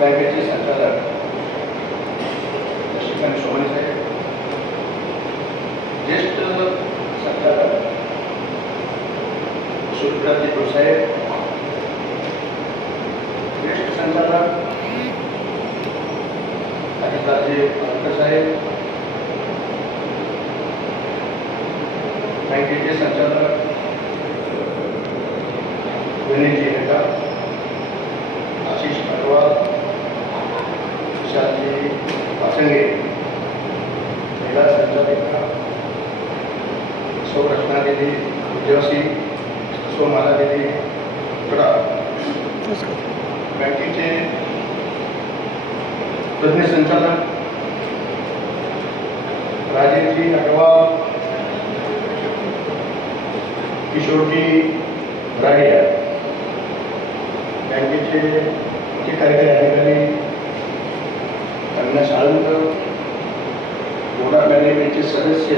बँकेचे संचालक श्रीकांत सोमणी साहेब ज्येष्ठ संचालक सुप्रती साहेब बँकेचे तज्ञ संचालक। राजेशजी अग्रवाल। किशोरजी राडिया बँकेचे मुख्य कार्यकारी अधिकारी। कन्या साळुंक बोर्ड मॅनेजमेंटचे सदस्य।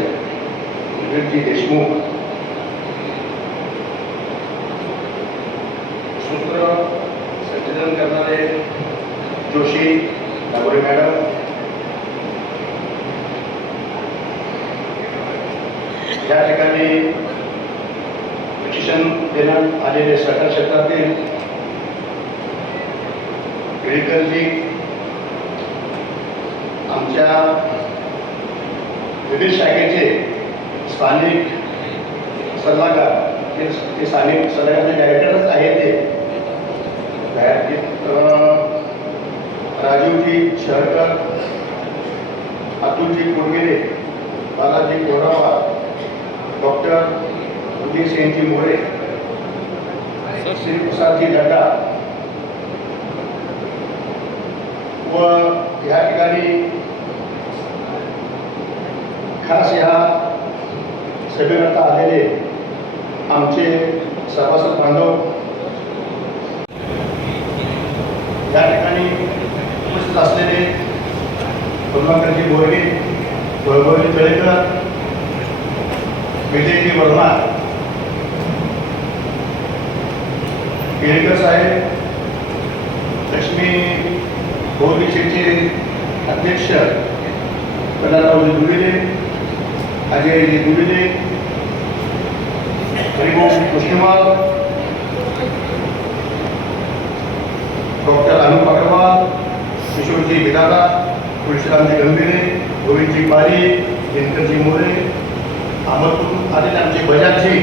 विवेकजी देशमुख। सूत्र संचालन करणारे जोशी नागोरे मॅडम. या ठिकाणी प्रशिक्षण देण्यात आलेले सहकार क्षेत्रातील केळीकरजी आमच्या विविध शाखेचे स्थानिक सल्लागार ते ते स्थानिक सल्लागारचे डायरेक्टरच आहेत ते. बाहेर- राजीवजी शहरकर अतुलजी कोडगेरे बालाजी कोरावा डॉक्टर उदय सिंहजी मोरे श्रीप्रसादजी दंडा व या ठिकाणी खास ह्या सभेकरता आलेले आमचे सभासद बांधव या ठिकाणी उपस्थित असलेले कमलाकरजी बोरगे वैभवजी तळेकर विजयजी वर्मा केळकर साहेब लक्ष्मी भोवरीचे अध्यक्ष कलारावजी दुबिले अजयजी दुबिले हरिभाऊ कृष्णमाल डॉक्टर अनुप अग्रवाल किशोरजी बिदाला तुळशीरामजी गंभीरे गोविंदजी पारी दिनकरजी मोरे अमरपूर आलेले आमचे बजाजी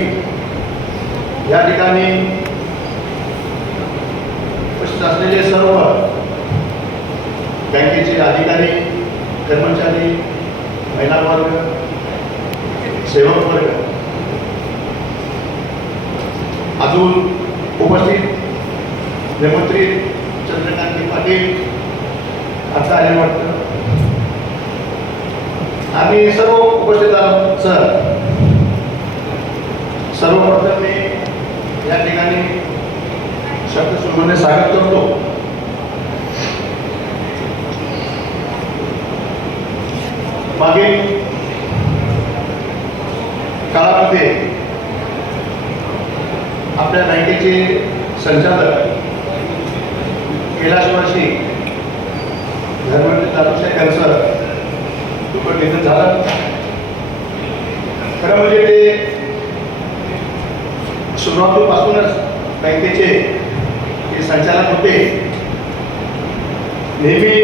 या ठिकाणी उपस्थित असलेले सर्व बँकेचे अधिकारी कर्मचारी महिला वर्ग सेवक वर्ग अजून उपस्थित निमंत्रित चंद्रकांत पाटील आता आले वाटतं. आम्ही सर्व उपस्थित आहोत सर. सर्वप्रथम मी या ठिकाणी शब्द सुमने स्वागत करतो. मागील काळामध्ये आपल्या बँकेचे संचालक कैलाशवाशी वर्षी धर्मवीर तालुक्यात सर निधन झालं. खरं म्हणजे ते सुरुवातीपासूनच बँकेचे हे संचालक होते नेहमी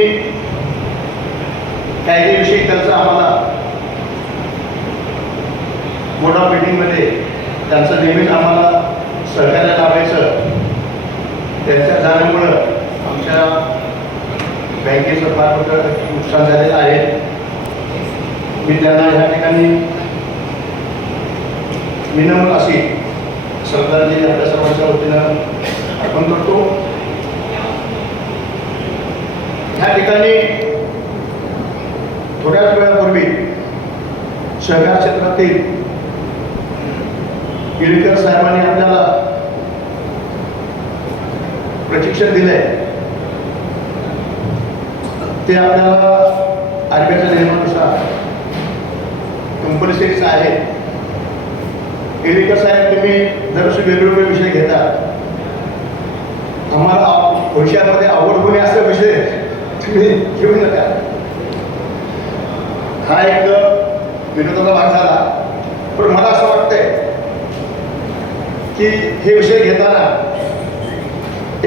कायदेविषयी त्यांचं आम्हाला बोर्ड ऑफ मीटिंगमध्ये त्यांचं नेहमीच आम्हाला सहकार्य लावायचं त्यांच्या जाण्यामुळं आमच्या बँकेचं फार मोठं नुकसान झालेलं आहे. मी त्यांना ह्या ठिकाणी विनम्र अशी सरकारने आपल्या सर्वांच्या वतीनं अर्पण करतो. ह्या ठिकाणी थोड्याच वेळापूर्वी शहर क्षेत्रातील गिरीकर साहेबांनी आपल्याला प्रशिक्षण दिले ते आपल्याला आरबीआयच्या नियमानुसार कंपल्सरीच आहे. गिरीकर साहेब तुम्ही दरवर्षी वेगवेगळे विषय घेता. आम्हाला भविष्यामध्ये आवड होणे असा विषय तुम्ही घेऊ नका हा एक विनोदाचा भाग झाला. पण मला असं वाटतंय की हे विषय घेताना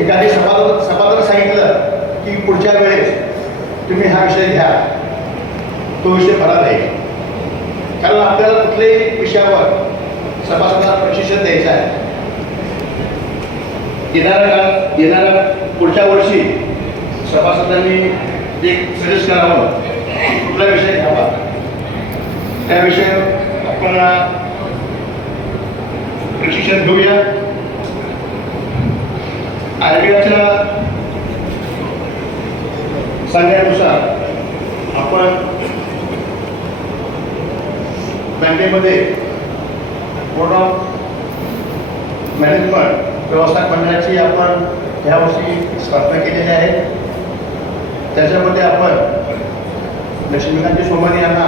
एखादी सभासद सभासदानं सांगितलं की पुढच्या वेळेस तुम्ही हा विषय घ्या. तो विषय बरा नाही. कारण आपल्याला कुठल्याही विषयावर सभासदांना प्रशिक्षण द्यायचं आहे. येणाऱ्या काळात येणाऱ्या पुढच्या वर्षी सभासदांनी जे सजेस्ट करावं कुठला विषय घ्यावा. त्या विषयावर आपण प्रशिक्षण घेऊया. आरोग्याच्या सांगण्यानुसार आपण बँकेमध्ये बोर्ड ऑफ मॅनेजमेंट व्यवस्थापन मंडळाची आपण यावर्षी स्थापना केलेली आहे. त्याच्यामध्ये आपण लक्ष्मीकांत सोमानी यांना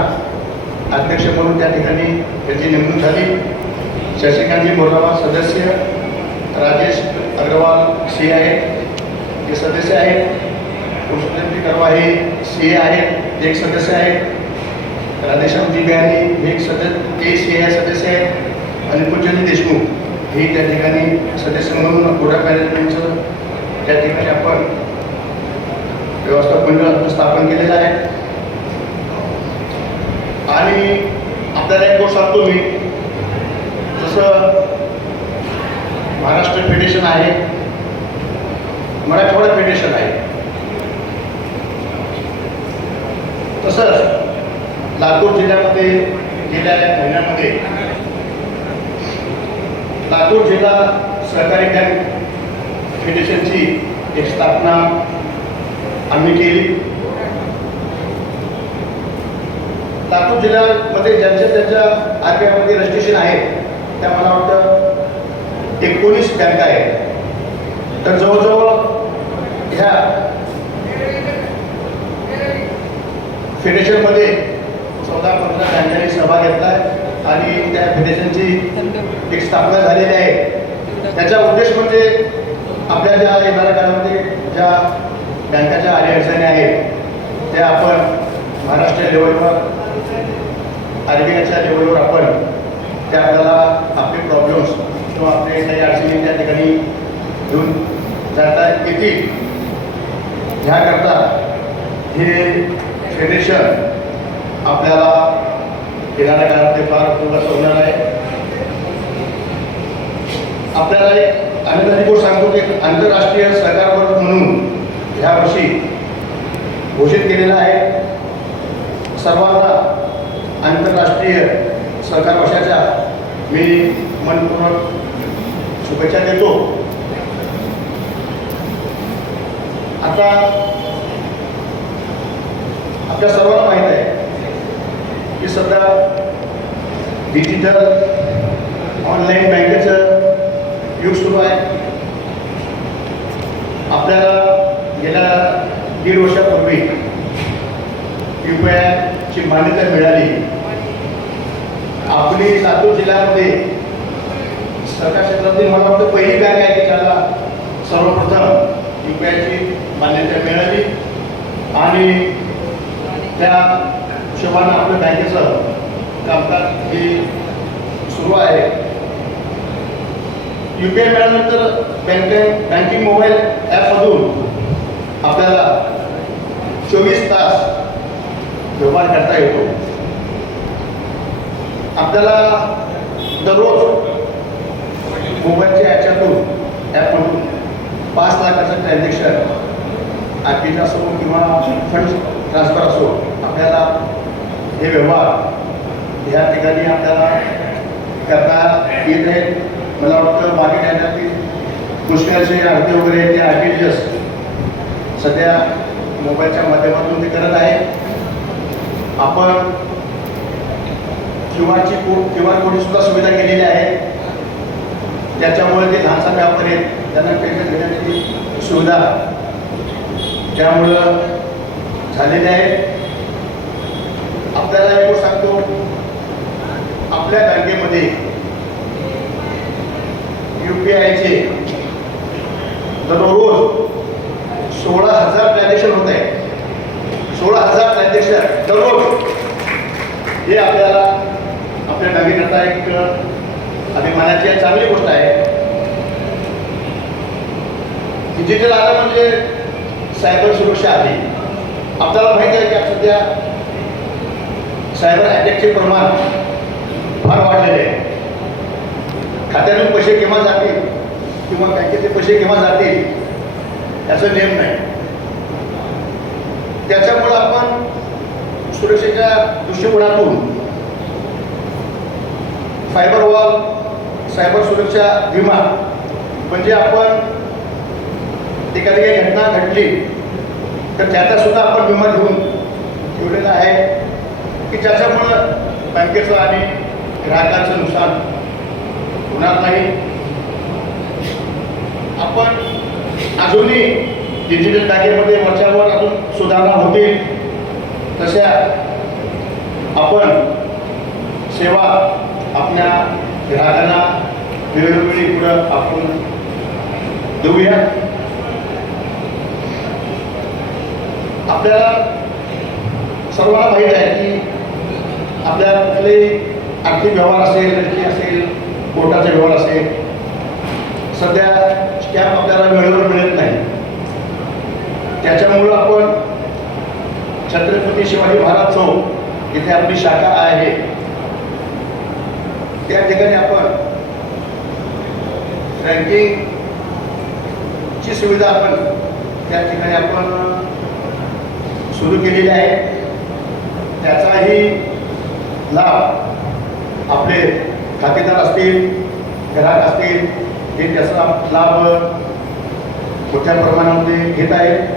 अध्यक्ष म्हणून त्या ठिकाणी त्याची नेमणूक झाली. शशिकांतजी मोरावा सदस्य राजेश अग्रवाल सी आहेत. ते सदस्य आहेत. पुरुषोत्तमजी करवा हे सी ए आहेत एक सदस्य आहेत राधेश्यामजी बिहारी हे एक सदस्य ते सी ए सदस्य आहेत आणि पुजनी देशमुख. हे त्या ठिकाणी सदस्य म्हणून बोर्ड मॅनेजमेंटचं त्या ठिकाणी आपण व्यवस्थापन मंडळ स्थापन केलेलं आहे. आणि आपल्याला एक गोष्ट सांगतो मी. जसं महाराष्ट्र फेडरेशन आहे मराठवाडा फेडरेशन आहे. तसंच लातूर जिल्ह्यामध्ये गेल्या महिन्यामध्ये लातूर जिल्हा सहकारी बँक फेडरेशनची एक स्थापना आम्ही केली. लातूर जिल्ह्यामध्ये ज्यांच्या ज्यांच्या आर बी आयमध्ये रजिस्ट्रेशन आहे त्या मला वाटतं एकोणीस बँक आहेत. तर जवळजवळ ह्या फेडरेशनमध्ये चौदा पंधरा बँकांनी सहभाग घेतला आहे आणि त्या फेडरेशनची एक स्थापना झालेली आहे. त्याचा उद्देश म्हणजे आपल्या ज्या येणाऱ्या काळामध्ये ज्या बँकाच्या अडचणी आहेत त्या आपण महाराष्ट्र लेवलवर आर बी आयच्या लेवलवर आपण त्या आपल्याला आपले प्रॉब्लेम्स किंवा आपले काही अडचणी त्या ठिकाणी घेऊन जाता येतील. ह्याकरता हे फेडरेशन आपल्याला येणाऱ्या काळात ते फार उपयोगाचं होणार आहे. आपल्याला एक आनंदाची गोष्ट सांगतो की आंतरराष्ट्रीय सहकार वर्ग म्हणून ह्या वर्षी घोषित केलेला आहे. सर्वांना आंतरराष्ट्रीय सहकार वर्षाच्या मी मनपूर्वक शुभेच्छा देतो. आता आपल्या सर्वांना माहीत आहे की सध्या डिजिटल ऑनलाईन बँकेचं युग सुरू आहे. आपल्याला गेल्या दीड वर्षापूर्वी यू पी आयची मान्यता मिळाली. आपली लातूर जिल्ह्यामध्ये सरकार क्षेत्रातली मला वाटतं पहिली बँक आहे की ज्याला सर्वप्रथम यू पी आयची मान्यता मिळाली. आणि त्या हिशोबानं आपल्या बँकेचं कामकाज हे सुरू आहे. यू पी आय मिळाल्यानंतर बँक बँकिंग मोबाईल ॲपमधून आपल्याला चोवीस तास व्यवहार करता येतो. आपल्याला दररोज मोबाईलच्या याच्यातून ॲपमधून पाच लाखाचं ट्रान्झॅक्शन आर पी असो किंवा फंड ट्रान्सफर असो आपल्याला हे व्यवहार या ठिकाणी आपल्याला करता येत आहेत. मला वाटतं मागील टायमातील पुष्कळचे अर्थ वगैरे ते आर टी जी एस सध्या मोबाईलच्या माध्यमातून ते करत आहे. आपण क्यू आरची कोड क्यू आर कोडची सुद्धा सुविधा केलेली आहे. त्याच्यामुळे ते लहानसा व्यापारी आहेत. त्यांना पेमेंट घेण्याची सुविधा त्यामुळं झालेली आहे. आपल्याला एक सांगतो. आपल्या बँकेमध्ये युपीआयचे दररोज सोळा हजार ट्रान्झॅक्शन होत आहे सोळा हजार ट्रान्झॅक्शन दररोज. हे आपल्याला आपल्या बँकेकरता एक अभिमानाची चांगली गोष्ट आहे. डिजिटल आलं म्हणजे सायबर सुरक्षा आली. आपल्याला माहिती आहे की सध्या सायबर अटॅकचे प्रमाण फार वाढलेले आहे. खात्यातून पैसे केव्हा जातील किंवा बँकेचे पैसे केव्हा जातील याचा नियम नाही. त्याच्यामुळं आपण सुरक्षेच्या दृष्टिकोनातून सायबर वॉल सायबर सुरक्षा विमा म्हणजे आपण एखादी काही घटना घडली तर त्याचा सुद्धा आपण विमा घेऊन ठेवलेला आहे. की ज्याच्यामुळं बँकेचं आणि ग्राहकांचं नुकसान होणार नाही. आपण अजूनही डिजिटल बँकेमध्ये वर्षावर अजून सुधारणा होतील. तशा आपण सेवा आपल्या ग्राहकांना वेळोवेळी पुढं आपण देऊया. आपल्याला सर्वांना माहीत आहे की आपल्या कुठले आर्थिक व्यवहार असेल रजनी असेल कोर्टाचे व्यवहार असेल सध्या स्टॅम्प आपल्याला वेळेवर मिळत नाही. त्याच्यामुळं आपण छत्रपती शिवाजी महाराज चौक इथे आपली शाखा आहे. त्या ठिकाणी आपण बँकिंगची सुविधा आपण त्या ठिकाणी आपण सुरू केलेली आहे. त्याचाही लाभ आपले खातेदार असतील ग्राहक असतील हे त्याचा लाभ मोठ्या प्रमाणामध्ये घेत आहेत.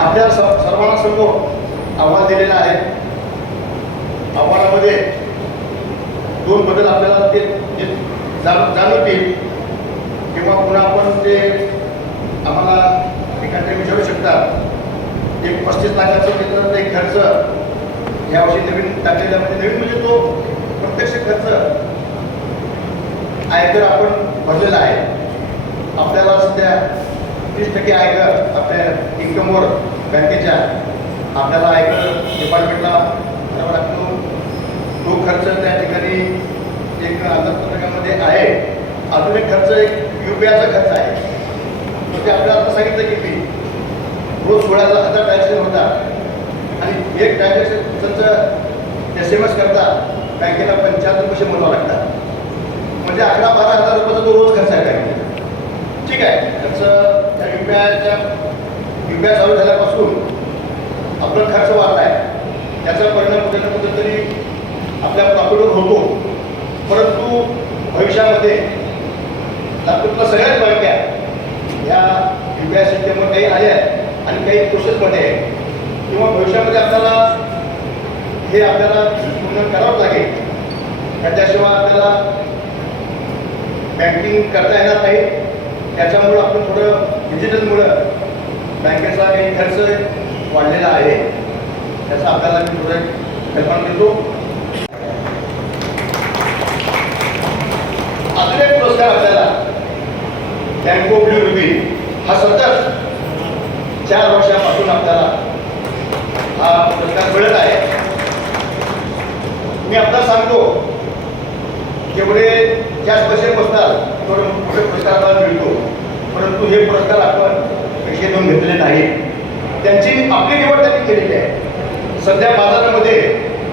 आपल्या स सर्वांना समोर अहवाल दिलेला आहे. अहवालामध्ये दोन बदल आपल्याला ते जाणवतील. किंवा पुन्हा आपण ते आम्हाला एखाद्या विचारू शकतात एक पस्तीस लाखाचं केंद्रात एक खर्च यावर्षी नवीन टाकलेला म्हणजे नवीन म्हणजे तो प्रत्यक्ष खर्च आयकर आपण भरलेला आहे. आपल्याला सध्या तीस टक्के आयकर आपल्या इन्कमवर बँकेच्या. आपल्याला आयकर डिपार्टमेंटला करावा लागतो. तो खर्च त्या ठिकाणी एक अंदाजपत्रकामध्ये आहे. अजून एक खर्च एक यू पी आयचा खर्च आहे. तर ते आपल्याला आता सांगितलं की मी रोज सोळा हजार ट्रान्झॅक्शन होतात आणि एक ट्रान्झॅक्शनचं एस एम एस करता बँकेला पंच्याहत्तर पैसे मोजावं लागतात. म्हणजे अकरा बारा हजार रुपयाचा तो रोज खर्च आहे बँकेला ठीक आहे. खर्च त्या यू पी आयच्या यू पी आय चालू झाल्यापासून आपला खर्च वाढला आहे त्याचा परिणाम कुठे ना कुठेतरी आपल्या प्रॉफिटवर होतो. परंतु भविष्यामध्ये नागपूरला सगळ्याच बँक्या या यू पी आय सिस्टमवर काही आल्या आहेत आणि काही प्रोसेसमध्ये आहे किंवा भविष्यामध्ये आपल्याला हे आपल्याला पूर्ण करावं लागेल. त्याच्याशिवाय आपल्याला बँकिंग करता येणार नाही. त्याच्यामुळं आपण थोडं डिजिटलमुळं बँकेचा काही खर्च वाढलेला आहे. त्याचा आपल्याला मी थोडं कल्पना देतो. अजून एक पुरस्कार आपल्याला. बँक ऑफ रुबी हा सतत चार वर्षापासून आपल्याला हा पुरस्कार मिळत आहे. मी आता सांगतो जेवढे जास्त पैसे बसतात तेवढे मोठे पुरस्कार मिळतो. परंतु हे पुरस्कार आपण पैसे देऊन घेतले नाहीत. त्यांची आपली निवड त्यांनी केलेली आहे. सध्या बाजारामध्ये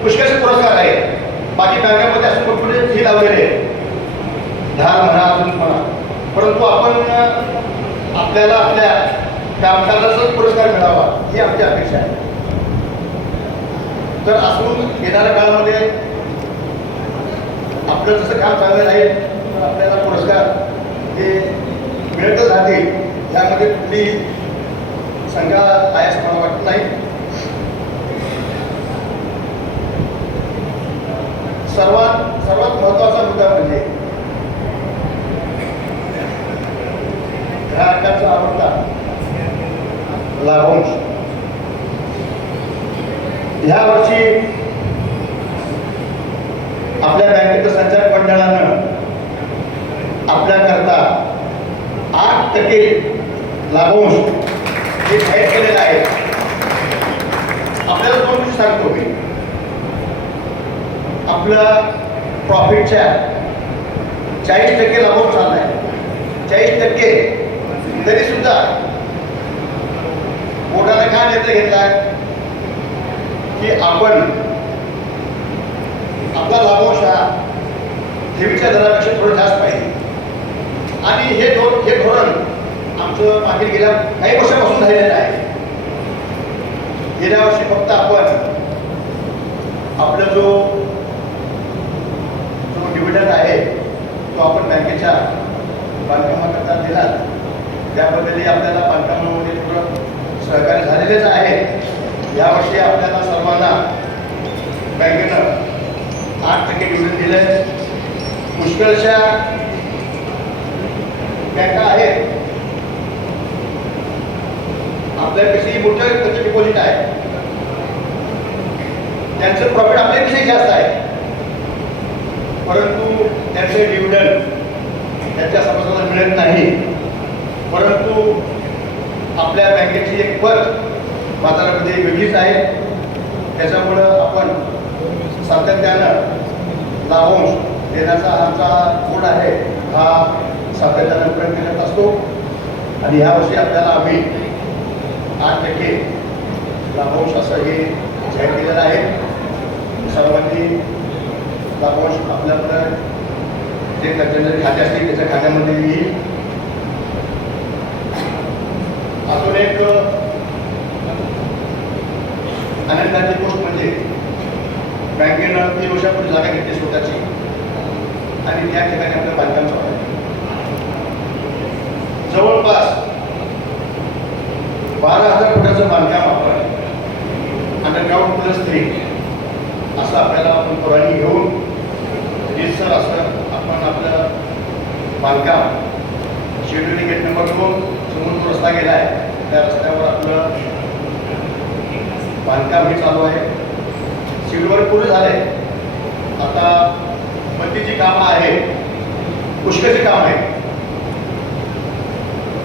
पुष्कळचे पुरस्कार आहेत. बाकी बँकामध्ये असे मोठमोठे फी लावलेले आहेत. धार म्हणा अजून म्हणा. परंतु आपण आपल्याला आपल्या कामकाजाचाच पुरस्कार मिळावा ही आमची अपेक्षा आहे. तर असून येणाऱ्या काळामध्ये आपलं जसं काम चांगलं आहे तर आपल्याला पुरस्कार हे मिळतच राहतील. यामध्ये कुठली शंका आहे असं मला वाटत नाही. सर्वात सर्वात महत्त्वाचा मुद्दा म्हणजे ग्राहकाचा आवडता लाभांश. ह्या वर्षी आपल्या बँकेचं संचालक मंडळानं आपल्याकरता आठ टक्के लाभांश हे जाहीर केलेलं आहे. आपल्याला दोन गोष्टी सांगतो मी. आपलं प्रॉफिटच्या चाळीस टक्के लाभून आहे चाळीस टक्के तरी सुद्धा बोर्डाने काय निर्णय घेतलाय. की आपण आपला लाभांश हा ठेवीच्या दरापेक्षा थोडं जास्त पाहिजे आणि हे धोरण हे धोरण आमचं मागील गेल्या काही वर्षापासून झालेलं आहे. गेल्या वर्षी फक्त आपण आपला जो जो डिव्हिडंड आहे तो आपण बँकेच्या बांधकामाकरता दिला त्याबद्दलही आपल्याला बांधकामामध्ये थोडं सहकार्य झालेलेच आहे. यावर्षी आपल्याला सर्वांना बँकेनं आठ टक्के डिव्हिडंड दिलं आहे पुष्कळशा बँका आहेत. आपल्यापेक्षाही मोठं त्याचं डिपॉझिट आहे. त्यांचं प्रॉफिट आपल्यापेक्षाही जास्त आहे. परंतु त्यांचे डिव्हिडंड त्यांच्या समाजाला मिळत नाही. परंतु आपल्या बँकेची एक पत बाजारामध्ये वेगळीच आहे. त्याच्यामुळं आपण सातत्यानं लाभांश देण्याचा आमचा कोड आहे हा सातत्यानं प्रयत्न करत असतो. आणि यावर्षी आपल्याला आम्ही आठ टक्के लाभांश असं हे जाहीर केलेलं आहे. सर्वांनी लाभांश आपल्याकडं जे त्याच्या खाते असतील त्याच्या खात्यामध्ये येईल. अजून एक आनंदाची गोष्ट म्हणजे बँकेनं तीन वर्षापूर्वी जागा घेतली स्वतःची. आणि त्या ठिकाणी आपलं बांधकाम चालू आहे जवळपास बारा हजार फुटाचं बांधकाम आपण अंडरग्राऊंड प्लस थ्री असं आपल्याला आपण परवानगी घेऊन सर असं आपण आपलं बांधकाम शिर्डी गेट नंबर दोन समोर रस्ता गेला आहे त्या रस्त्यावर आपलं बांधकाम हे चालू आहे. सिल्वर पूर्ण झाले. आता मतीची कामं आहे. पुष्कळची काम आहे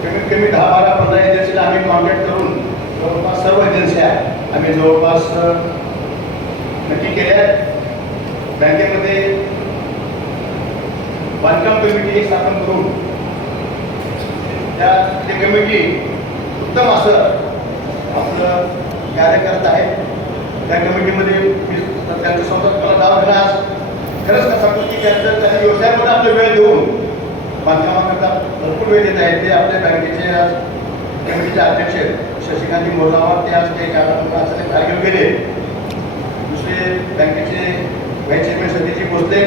कमीत कमी दहा बारा पंधरा एजन्सीला आम्ही कॉन्टॅक्ट करून जवळपास सर्व एजन्सी आहे. आम्ही जवळपास नक्की केल्या आहेत. बँकेमध्ये बांधकाम कमिटी स्थापन करून त्या ते कमिटी उत्तम असं आपलं कार्य करत आहे त्या कमिटीमध्ये मी त्यांचं स्वतः मला नाव खरंच का सांगतो की त्यांचं त्यांच्या व्यवसायामध्ये आपला वेळ देऊन बांधकामाकरता भरपूर वेळ देत आहेत. ते आपल्या बँकेचे आज कमिटीचे अध्यक्ष शशिकांत मोरगावा ते आज ते कारणामुळे अचानक बाहेर गेले. दुसरे बँकेचे व्हाईस चेअरमॅन सतीजी भोसले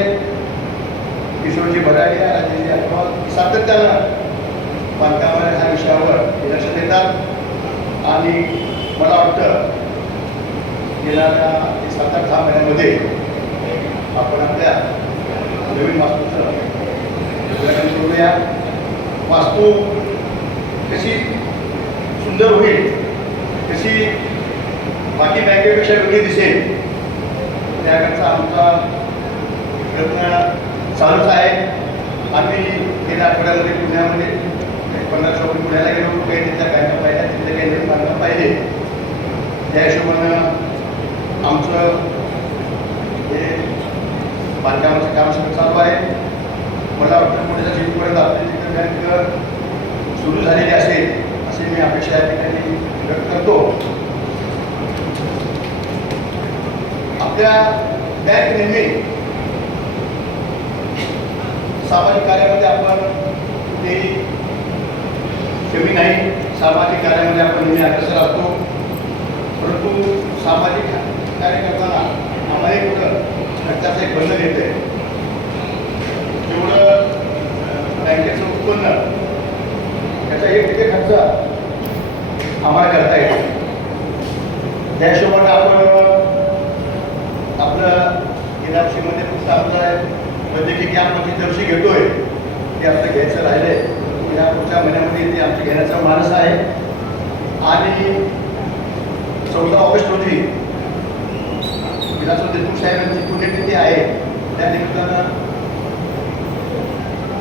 किशोरजी भराडिया राजेशजी अग्रवाल सातत्यानं बांधकामाच्या ह्या विषयावर लक्ष देतात. आणि मला वाटतं गेल्या ते सात आठ दहा महिन्यामध्ये आपण आपल्या नवीन वास्तूचं उद्घाटन करूया. वास्तू कशी सुंदर होईल कशी बाकी बँकेपेक्षा वेगळी दिसेल त्याकरता आमचा प्रयत्न चालूच आहे. आम्ही गेल्या आठवड्यामध्ये पुण्यामध्ये पन्नास पंधरा पुण्याला गेलो काही तिथल्या बँका पाहिल्या तिथल्या काही नवीन बांधकाम पाहिले. त्या हिशोबानं आमचं हे बांधकामाचं काम सगळं चालू आहे. मला वाटतं पुढच्या जिथपर्यंत आपली तिथे बँक सुरू झालेली असेल अशी मी अपेक्षा या ठिकाणी व्यक्त करतो. आपल्या बँक नेहमी सामाजिक कार्यामध्ये आपण कुठेही कमी नाही सामाजिक कार्यामध्ये आपण नेहमी अग्रसर असतो. परंतु सामाजिक कार्य करताना आम्हाला एक कुठं एक बंधन येतं आहे जेवढं बँकेचं उत्पन्न त्याचा एक ते खर्च आम्हाला करता येतो. त्या हिशोबाने आपण आपलं गेल्यावर्षीमध्ये फक्त आपलं वैद्यकीय कॅम्प जे वर्षी घेतोय. ते आपलं घ्यायचं राहिले या पुढच्या महिन्यामध्ये ते आमच्या घेण्याचा मानस आहे. आणि चौदा ऑगस्ट रोजी विलासराव देशमुख साहेब यांची पुण्यतिथी आहे. त्या निमित्तानं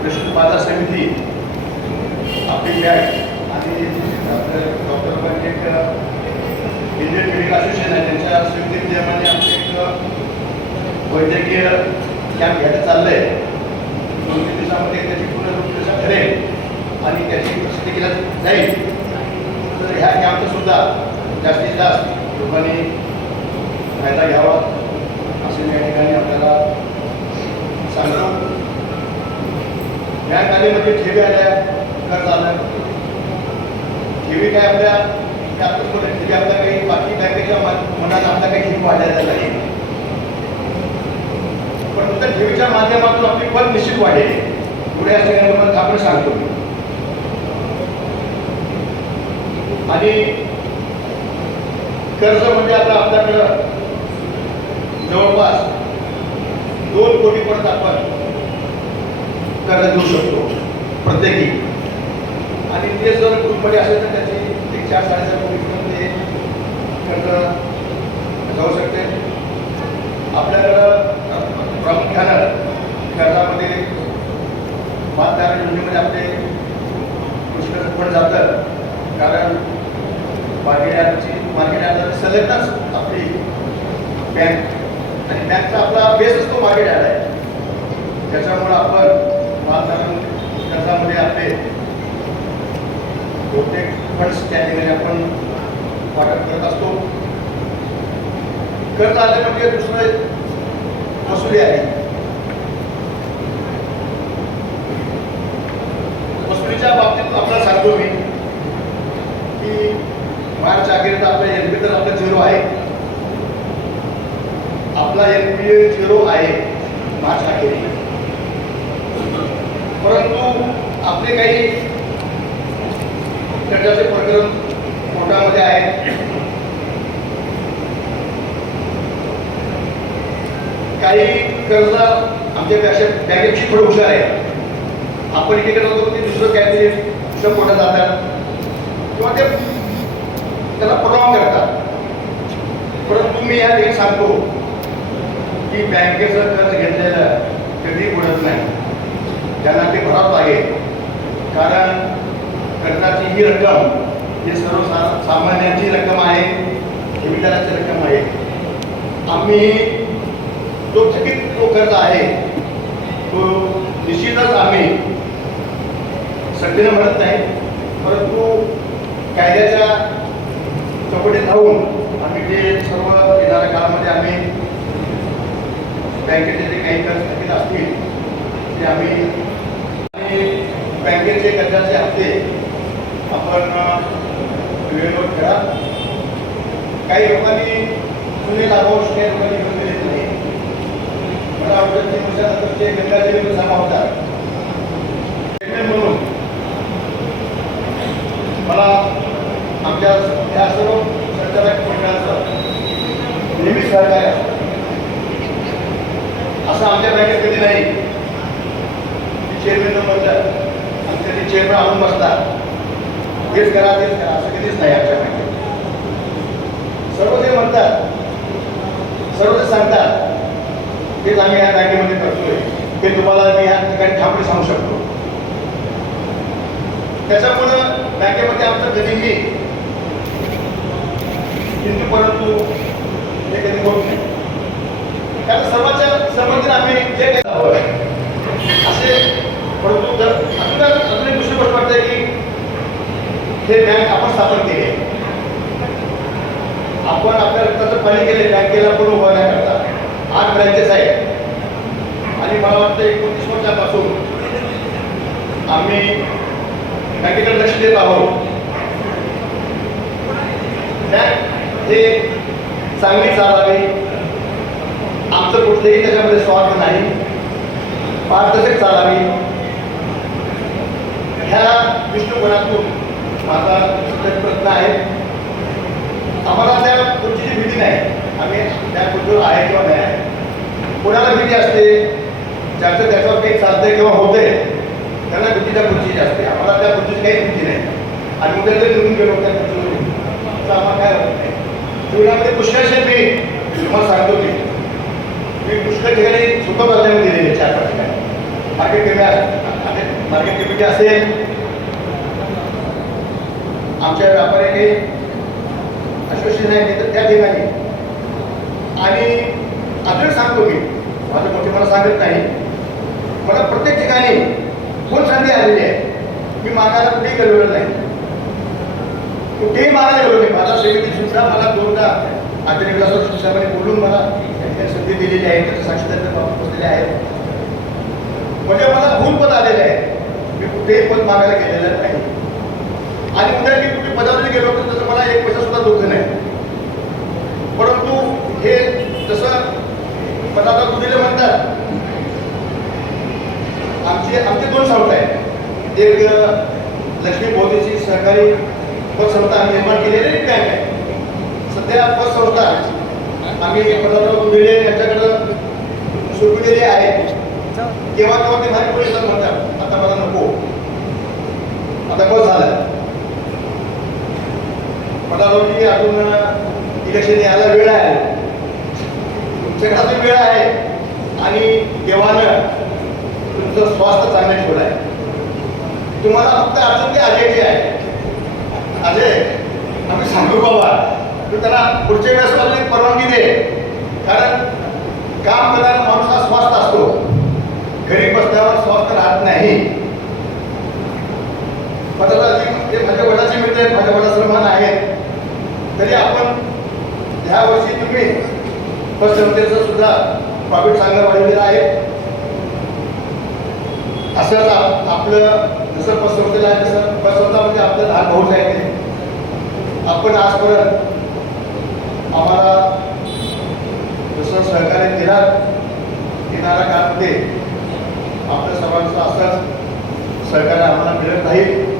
कृषी बाजार समिती आपली बँक आणि डॉक्टर पण एक इंडियन मेडिकल असोसिएशन आहे. त्यांच्या संयुक्त नियमाने म्हणजे आमचे एक वैद्यकीय कॅम्प घ्यायला चाललं आहे दोन तीन दिवसामध्ये त्याची पूर्ण रूपरेषा ठरेल आणि त्याची प्रसिद्धी केल्या जाईल. तर ह्या कॅम्पचं सुद्धा जास्तीत जास्त लोकांनी फायदा घ्यावा असे या ठिकाणी आपल्याला सांगतो या आलेमध्ये ठेवी आल्या कर्ज आलं. ठेवी काय आपल्या त्यातच आपण ठेवी आपल्या काही बाकी बँकेच्या मनात आपल्या काही ठेवी वाढायला नाही. पण त्या ठेवीच्या माध्यमातून आपली पद निश्चित वाढेल. पुढे असलेल्या आपण सांगतो. आणि कर्ज म्हणजे आता आपल्याकडं जवळपास दोन कोटीपर्यंत आपण कर्ज घेऊ शकतो प्रत्येकी. आणि ते जर ग्रुपमध्ये असेल तर त्याची एक चार साडेचार कोटीपर्यंत ते कर्ज जाऊ शकते. आपल्याकडं प्रामुख्यानं कर्जामध्ये मतदार योजनेमध्ये आपले पुष्कळ पण जातं कारण मार्केट यार्डची मार्केट यार्ड संलग्नच आपली बँक आणि बँकचा आपला बेस असतो मार्केट यार्ड आहे त्याच्यामुळं आपण बाजारात कर्जामध्ये आपले बहुतेक फंड्स त्या ठिकाणी आपण वाटप करत असतो कर्ज आले म्हणजे दुसरं वसुली आहे वसुलीच्या बाबतीत आपल्याला सांगतो मी की मार्च अखेरीत आपला एन पी तर आपला झिरो आहे आपला एन पी ए झिरो आहे मार्च अखेरी परंतु आपले काही कर्जाचे प्रकरण कोर्टामध्ये आहे. काही कर्ज आमच्या बँकेची थोडं हुशार आहे. आपण एकीकडे होतो ते दुसरं काहीतरी दुसरं कोर्टात जातात. किंवा ते त्याला परवान करतात. परंतु मी या ठिकाणी सांगतो की बँकेचं कर्ज घेतलेलं कधी बुडत नाही. त्यांना ते भरावं लागेल. कारण कर्जाची ही रक्कम ही सर्वसामान्यांची रक्कम आहे ठेवीदाराची रक्कम आहे आम्ही जो थकीत जो कर्ज आहे तो निश्चितच आम्ही सक्तीनं म्हणत नाही परंतु कायद्याच्या चौकटीत राहून आम्ही जे सर्व येणाऱ्या काळामध्ये आम्ही बँकेचे जे काही कर्ज थकीत असतील ते आम्ही आणि बँकेचे कर्जाचे हप्ते आपण वेळेवर करा काही लोकांनी जुने लागवड काही लोकांनी घेऊन दिलेत नाही. मला वाटतं तीन वर्षानंतर ते गंगाजी लोक होतात म्हणून मला आमच्या या सर्व संचालक मंडळाचं नेहमी सहकार्य असं आमच्या बँकेत कधी नाही. चेअरमॅन म्हणतात आणि त्यांनी चेअरमॅन आणून बसतात. हेच करा तेच करा असं कधीच नाही आमच्या सर्व ते म्हणतात. सर्व ते सांगतात. तेच आम्ही या बँकेमध्ये करतोय. ते तुम्हाला मी या ठिकाणी ठामपणे सांगू शकतो. त्याच्यामुळं बँकेमध्ये आमचं कधीही किंतु परंतु हे कधी होत नाही. कारण सर्वांच्या संबंधित आम्ही जे काही असे परंतु जर अजून अजून एक दुसरी गोष्ट वाटते की हे बँक आपण स्थापन केली आहे. आपण आपल्या रक्ताचं पाणी केले बँकेला पण उभा नाही करता आठ ब्रँचेस आहेत. आणि मला वाटतं एकोणतीस वर्षापासून आम्ही बँकेकडे लक्ष देत आहोत. हे चांगली चालावी आमचं कुठलेही त्याच्यामध्ये स्वार्थ नाही. पारदर्शक चालावी ह्या दृष्टिकोनातून माझा प्रयत्न आहे आम्हाला त्या खुर्चीची भीती नाही आम्ही त्या खुर्चीवर आहे किंवा नाही आहे कोणाला भीती असते ज्याचं त्याच्यावर काही चालतंय किंवा होतंय त्यांना भीती त्या खुर्चीची असते. आम्हाला त्या खुर्चीची काही भीती नाही. आणि उद्या जर निघून गेलो त्या तर आम्हाला काय होत नाही. जीवनामध्ये पुष्कळशे मी तुम्हाला सांगतो मी मी पुष्कळ ठिकाणी सुद्धा प्राधान्य दिलेले चार पाच ठिकाणी. मार्केट कमी मार्केट कमिटी असेल आमच्या व्यापाऱ्याने असोसिएशन आहे तर त्या ठिकाणी. आणि आपल्याला सांगतो मी. माझं मोठे मला सांगत नाही. मला प्रत्येक ठिकाणी कोण संधी आलेली आहे मी मागायला कुठेही गेलेलो नाही. कुठेही मागायला गेलो नाही. माझा समिती सुद्धा मला दोनदा आचार्य विलासराव शिक्षकाने बोलून मला त्यांनी संधी दिलेली आहे त्याचे साक्षीदार बाबत बसलेले आहेत. म्हणजे मला भूल पद आलेले आहे. मी कुठेही पद मागायला गेलेलं नाही. आणि उद्या मी कुठे पदावर गेलो तर त्याचं मला एक पैसा सुद्धा दुःख नाही. परंतु हे जसं पदाचा तुझे म्हणतात आमचे आमचे दोन संस्था आहेत एक लक्ष्मी भोवतीची सहकारी पतसंस्था आम्ही निर्माण केलेली एक बँक आहे सध्या पतसंस्था आम्ही पदार्थ दिले यांच्याकडं सोपविलेले आहे. केव्हा केव्हा ते भारी पोलीस म्हणतात आता मला नको. आता बस झालं. पदारोजी अजून इलेक्शन यायला वेळ आहे. तुमच्याकडे वेळ आहे आणि देवानं तुमचं स्वास्थ्य चांगलं ठेवलं आहे. तुम्हाला फक्त अडचण ते अजयची आहे. अजय आम्ही सांगू बाबा? तू त्यांना पुढच्या वेळेस मला परवानगी दे. कारण काम करणारा माणूस हा स्वस्थ असतो. घरी बसल्यावर स्वास्थ्य राहत नाही. पदार्थाची ते माझ्या वडाचे मित्र आहेत माझ्या वडिलासमान आहेत तरी आपण ह्या वर्षी तुम्ही पतसंस्थेचं सुद्धा प्रॉफिट चांगलं वाढवलेलं आहे. असंच आपलं जसं पतसंस्थेला आहे तसं पतसंस्था म्हणजे आपलं लहान भाऊच आहे ते. आपण आजपर्यंत आम्हाला जसं सहकार्य केलात येणारा काळामध्ये आपल्या सर्वांचं असंच सहकार्य आम्हाला मिळत राहील.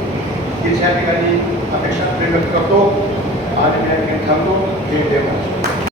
हीच या ठिकाणी अपेक्षा व्यक्त करतो आणि मी या ठिकाणी थांबतो. हे देव